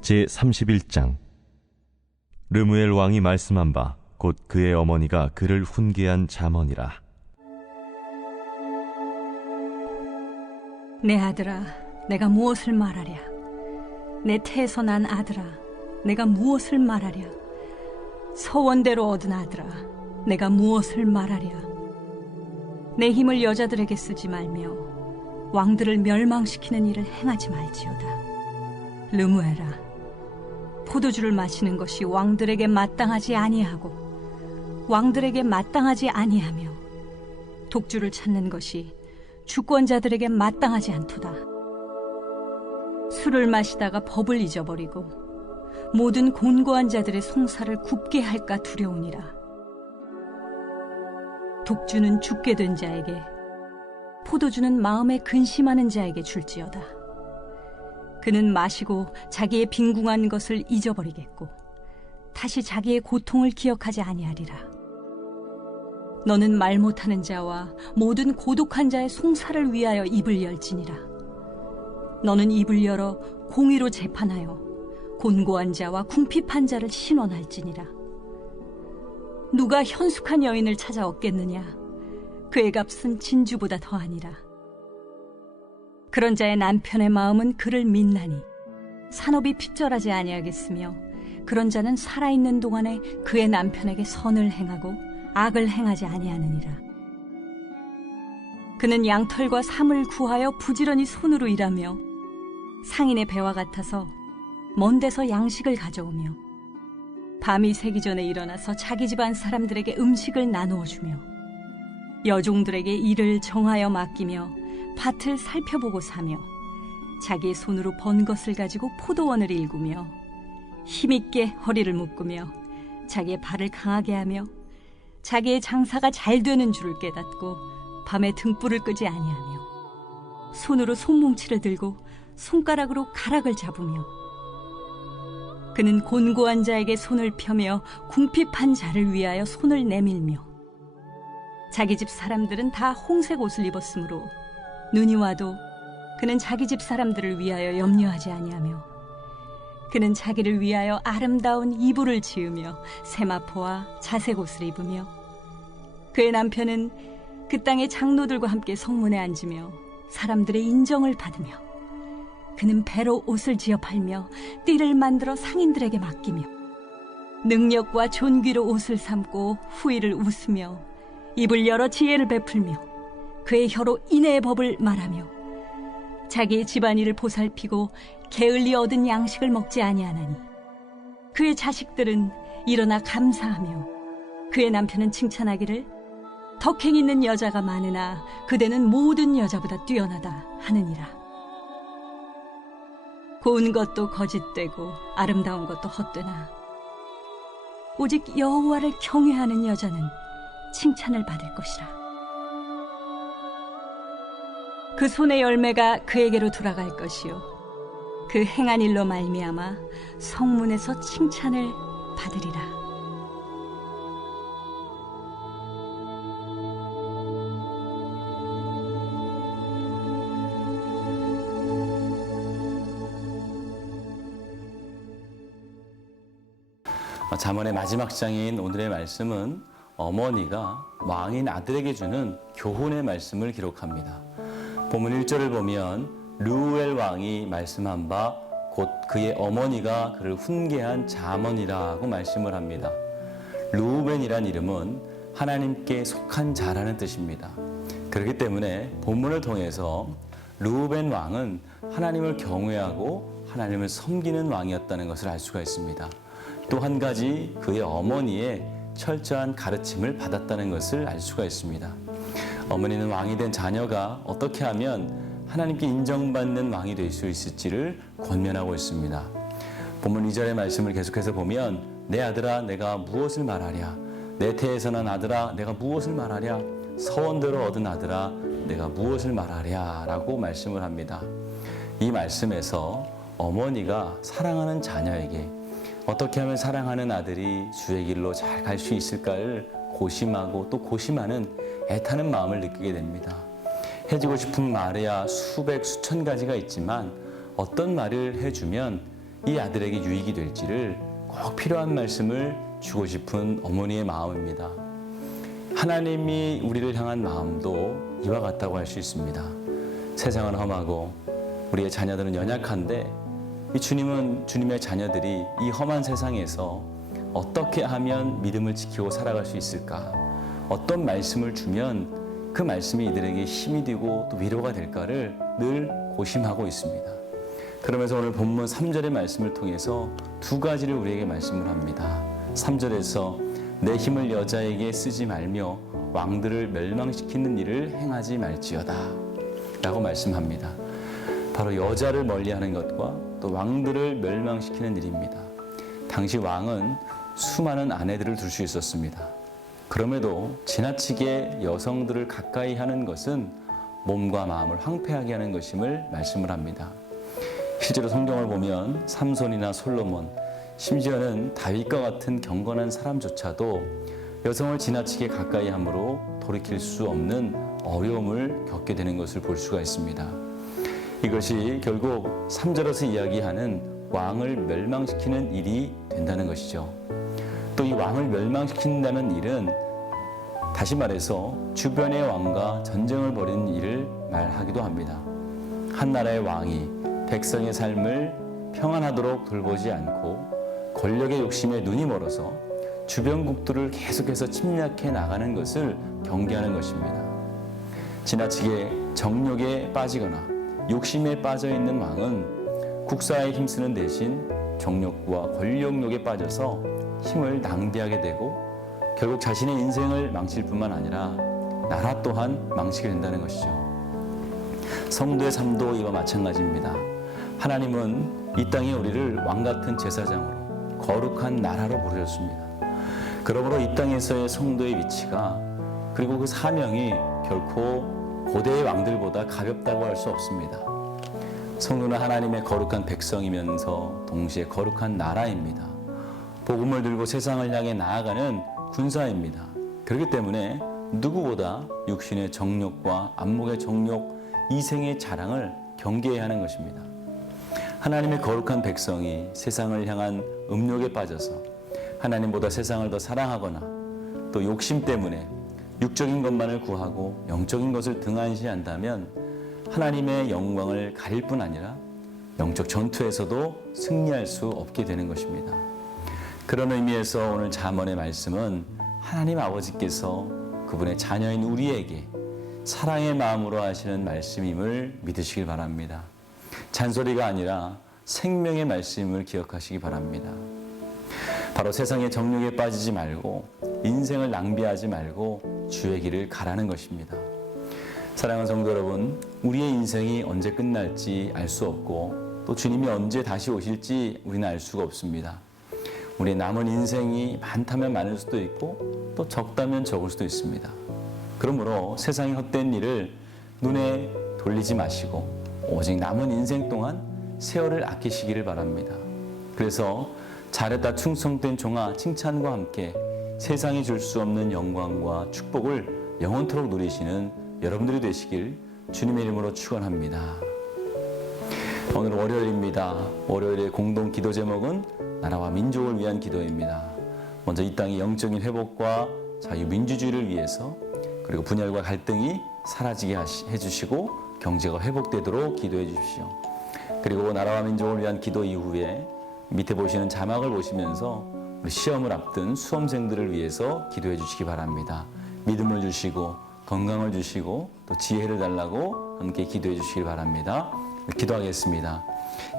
제31장. 르무엘 왕이 말씀한 바 곧 그의 어머니가 그를 훈계한 잠언이라. 내 아들아, 내가 무엇을 말하랴? 내 태에서 난 아들아, 내가 무엇을 말하랴? 서원대로 얻은 아들아, 내가 무엇을 말하랴? 내 힘을 여자들에게 쓰지 말며 왕들을 멸망시키는 일을 행하지 말지어다. 르무엘아, 포도주를 마시는 것이 왕들에게 마땅하지 아니하고 왕들에게 마땅하지 아니하며 독주를 찾는 것이 주권자들에게 마땅하지 않도다. 술을 마시다가 법을 잊어버리고 모든 곤고한 자들의 송사를 굽게 할까 두려우니라. 독주는 죽게 된 자에게, 포도주는 마음에 근심하는 자에게 줄지어다. 그는 마시고 자기의 빈궁한 것을 잊어버리겠고 다시 자기의 고통을 기억하지 아니하리라. 너는 말 못하는 자와 모든 고독한 자의 송사를 위하여 입을 열지니라. 너는 입을 열어 공의로 재판하여 곤고한 자와 궁핍한 자를 신원할지니라. 누가 현숙한 여인을 찾아 얻겠느냐? 그의 값은 진주보다 더하니라. 그런 자의 남편의 마음은 그를 믿나니 산업이 핍절하지 아니하겠으며 그런 자는 살아있는 동안에 그의 남편에게 선을 행하고 악을 행하지 아니하느니라. 그는 양털과 삼을 구하여 부지런히 손으로 일하며 상인의 배와 같아서 먼 데서 양식을 가져오며 밤이 새기 전에 일어나서 자기 집안 사람들에게 음식을 나누어 주며 여종들에게 일을 정하여 맡기며 밭을 살펴보고 사며 자기의 손으로 번 것을 가지고 포도원을 일구며 힘있게 허리를 묶으며 자기의 발을 강하게 하며 자기의 장사가 잘 되는 줄을 깨닫고 밤에 등불을 끄지 아니하며 손으로 손뭉치를 들고 손가락으로 가락을 잡으며 그는 곤고한 자에게 손을 펴며 궁핍한 자를 위하여 손을 내밀며 자기 집 사람들은 다 홍색 옷을 입었으므로 눈이 와도 그는 자기 집 사람들을 위하여 염려하지 아니하며 그는 자기를 위하여 아름다운 이불을 지으며 세마포와 자색 옷을 입으며 그의 남편은 그 땅의 장로들과 함께 성문에 앉으며 사람들의 인정을 받으며 그는 배로 옷을 지어 팔며 띠를 만들어 상인들에게 맡기며 능력과 존귀로 옷을 삼고 후일을 웃으며 입을 열어 지혜를 베풀며 그의 혀로 인애의 법을 말하며 자기의 집안일을 보살피고 게을리 얻은 양식을 먹지 아니하나니 그의 자식들은 일어나 감사하며 그의 남편은 칭찬하기를 덕행 있는 여자가 많으나 그대는 모든 여자보다 뛰어나다 하느니라. 고운 것도 거짓되고 아름다운 것도 헛되나 오직 여호와를 경외하는 여자는 칭찬을 받을 것이라. 그 손의 열매가 그에게로 돌아갈 것이요 그 행한 일로 말미암아 성문에서 칭찬을 받으리라. 잠언의 마지막 장인 오늘의 말씀은 어머니가 왕인 아들에게 주는 교훈의 말씀을 기록합니다. 본문 1절을 보면 르무엘 왕이 말씀한 바 곧 그의 어머니가 그를 훈계한 잠언이라고 말씀을 합니다. 르우벤이란 이름은 하나님께 속한 자라는 뜻입니다. 그렇기 때문에 본문을 통해서 르우벤 왕은 하나님을 경외하고 하나님을 섬기는 왕이었다는 것을 알 수가 있습니다. 또 한 가지 그의 어머니의 철저한 가르침을 받았다는 것을 알 수가 있습니다. 어머니는 왕이 된 자녀가 어떻게 하면 하나님께 인정받는 왕이 될 수 있을지를 권면하고 있습니다. 본문 2절의 말씀을 계속해서 보면 내 아들아 내가 무엇을 말하랴? 내 태에서 난 아들아 내가 무엇을 말하랴? 서원대로 얻은 아들아 내가 무엇을 말하랴? 라고 말씀을 합니다. 이 말씀에서 어머니가 사랑하는 자녀에게 어떻게 하면 사랑하는 아들이 주의 길로 잘 갈 수 있을까를 고심하고 또 고심하는 애타는 마음을 느끼게 됩니다. 해주고 싶은 말이야 수백 수천 가지가 있지만 어떤 말을 해주면 이 아들에게 유익이 될지를 꼭 필요한 말씀을 주고 싶은 어머니의 마음입니다. 하나님이 우리를 향한 마음도 이와 같다고 할 수 있습니다. 세상은 험하고 우리의 자녀들은 연약한데 이 주님은 주님의 자녀들이 이 험한 세상에서 어떻게 하면 믿음을 지키고 살아갈 수 있을까? 어떤 말씀을 주면 그 말씀이 이들에게 힘이 되고 또 위로가 될까를 늘 고심하고 있습니다. 그러면서 오늘 본문 3절의 말씀을 통해서 두 가지를 우리에게 말씀을 합니다. 3절에서 내 힘을 여자에게 쓰지 말며 왕들을 멸망시키는 일을 행하지 말지어다 라고 말씀합니다. 바로 여자를 멀리하는 것과 또 왕들을 멸망시키는 일입니다. 당시 왕은 수많은 아내들을 둘 수 있었습니다. 그럼에도 지나치게 여성들을 가까이 하는 것은 몸과 마음을 황폐하게 하는 것임을 말씀을 합니다. 실제로 성경을 보면 삼손이나 솔로몬, 심지어는 다윗과 같은 경건한 사람조차도 여성을 지나치게 가까이 함으로 돌이킬 수 없는 어려움을 겪게 되는 것을 볼 수가 있습니다. 이것이 결국 3절에서 이야기하는 왕을 멸망시키는 일이 된다는 것이죠. 또 이 왕을 멸망시킨다는 일은 다시 말해서 주변의 왕과 전쟁을 벌이는 일을 말하기도 합니다. 한 나라의 왕이 백성의 삶을 평안하도록 돌보지 않고 권력의 욕심에 눈이 멀어서 주변국들을 계속해서 침략해 나가는 것을 경계하는 것입니다. 지나치게 정욕에 빠지거나 욕심에 빠져 있는 왕은 국사에 힘쓰는 대신 정욕과 권력욕에 빠져서 힘을 낭비하게 되고 결국 자신의 인생을 망칠 뿐만 아니라 나라 또한 망치게 된다는 것이죠. 성도의 삶도 이와 마찬가지입니다. 하나님은 이 땅에 우리를 왕같은 제사장으로 거룩한 나라로 부르셨습니다. 그러므로 이 땅에서의 성도의 위치가 그리고 그 사명이 결코 고대의 왕들보다 가볍다고 할 수 없습니다. 성도는 하나님의 거룩한 백성이면서 동시에 거룩한 나라입니다. 복음을 들고 세상을 향해 나아가는 군사입니다. 그렇기 때문에 누구보다 육신의 정욕과 안목의 정욕, 이생의 자랑을 경계해야 하는 것입니다. 하나님의 거룩한 백성이 세상을 향한 음욕에 빠져서 하나님보다 세상을 더 사랑하거나 또 욕심 때문에 육적인 것만을 구하고 영적인 것을 등한시한다면 하나님의 영광을 가릴 뿐 아니라 영적 전투에서도 승리할 수 없게 되는 것입니다. 그런 의미에서 오늘 잠언의 말씀은 하나님 아버지께서 그분의 자녀인 우리에게 사랑의 마음으로 하시는 말씀임을 믿으시길 바랍니다. 잔소리가 아니라 생명의 말씀을 기억하시기 바랍니다. 바로 세상의 정욕에 빠지지 말고 인생을 낭비하지 말고 주의 길을 가라는 것입니다. 사랑하는 성도 여러분, 우리의 인생이 언제 끝날지 알 수 없고 또 주님이 언제 다시 오실지 우리는 알 수가 없습니다. 우리의 남은 인생이 많다면 많을 수도 있고 또 적다면 적을 수도 있습니다. 그러므로 세상의 헛된 일을 눈에 돌리지 마시고 오직 남은 인생 동안 세월을 아끼시기를 바랍니다. 그래서 잘했다 충성된 종아 칭찬과 함께 세상이 줄 수 없는 영광과 축복을 영원토록 누리시는 여러분들이 되시길 주님의 이름으로 축원합니다. 오늘 월요일입니다. 월요일의 공동 기도 제목은 나라와 민족을 위한 기도입니다. 먼저 이 땅의 영적인 회복과 자유민주주의를 위해서 그리고 분열과 갈등이 사라지게 해주시고 경제가 회복되도록 기도해 주십시오. 그리고 나라와 민족을 위한 기도 이후에 밑에 보시는 자막을 보시면서 우리 시험을 앞둔 수험생들을 위해서 기도해 주시기 바랍니다. 믿음을 주시고 건강을 주시고 또 지혜를 달라고 함께 기도해 주시기 바랍니다. 기도하겠습니다.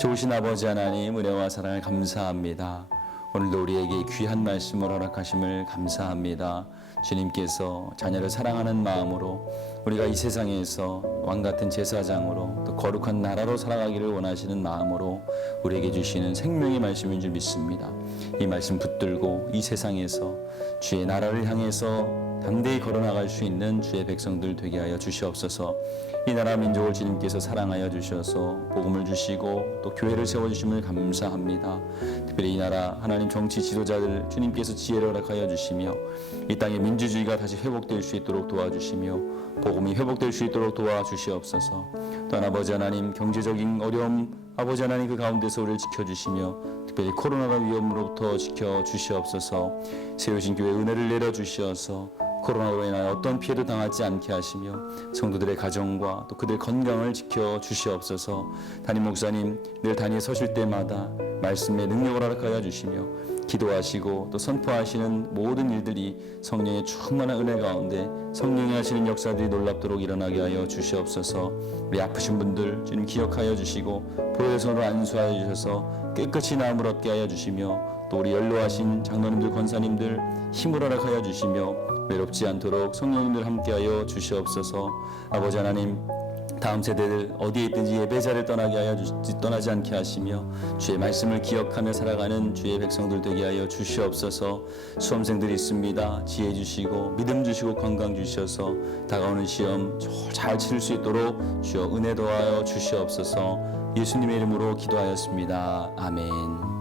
좋으신 아버지 하나님, 은혜와 사랑을 감사합니다. 오늘도 우리에게 귀한 말씀을 허락하심을 감사합니다. 주님께서 자녀를 사랑하는 마음으로 우리가 이 세상에서 왕같은 제사장으로 또 거룩한 나라로 살아가기를 원하시는 마음으로 우리에게 주시는 생명의 말씀인 줄 믿습니다. 이 말씀 붙들고 이 세상에서 주의 나라를 향해서 담대히 걸어나갈 수 있는 주의 백성들 되게 하여 주시옵소서. 이 나라 민족을 주님께서 사랑하여 주셔서 복음을 주시고 또 교회를 세워주심을 감사합니다. 특별히 이 나라 하나님 정치 지도자들 주님께서 지혜를 허락하여 주시며 이 땅의 민주주의가 다시 회복될 수 있도록 도와주시며 복음이 회복될 수 있도록 도와주시옵소서. 또한 아버지 하나님 경제적인 어려움 아버지 하나님 그 가운데서 우리를 지켜주시며 특별히 코로나가 위험으로부터 지켜주시옵소서. 세우신 교회 은혜를 내려주시어서 코로나로 인하여 어떤 피해도 당하지 않게 하시며 성도들의 가정과 또 그들의 건강을 지켜주시옵소서. 담임 목사님 늘 단위에 서실 때마다 말씀의 능력을 허락하여 주시며 기도하시고 또 선포하시는 모든 일들이 성령의 충만한 은혜 가운데 성령이 하시는 역사들이 놀랍도록 일어나게 하여 주시옵소서. 우리 아프신 분들 주님 기억하여 주시고 보혈의 손으로 안수하여 주셔서 깨끗이 나음을 얻게 하여 주시며 또 우리 연로하신 장로님들 권사님들 힘을 허락하여 주시며 외롭지 않도록 성령님들 함께하여 주시옵소서. 아버지 하나님 다음 세대들 어디에 있든지 예배자를 떠나지 않게 하시며 주의 말씀을 기억하며 살아가는 주의 백성들 되게 하여 주시옵소서. 수험생들이 있습니다. 지혜 주시고 믿음 주시고 건강 주셔서 다가오는 시험 잘 치를 수 있도록 주여 은혜 도하여 주시옵소서. 예수님의 이름으로 기도하였습니다. 아멘.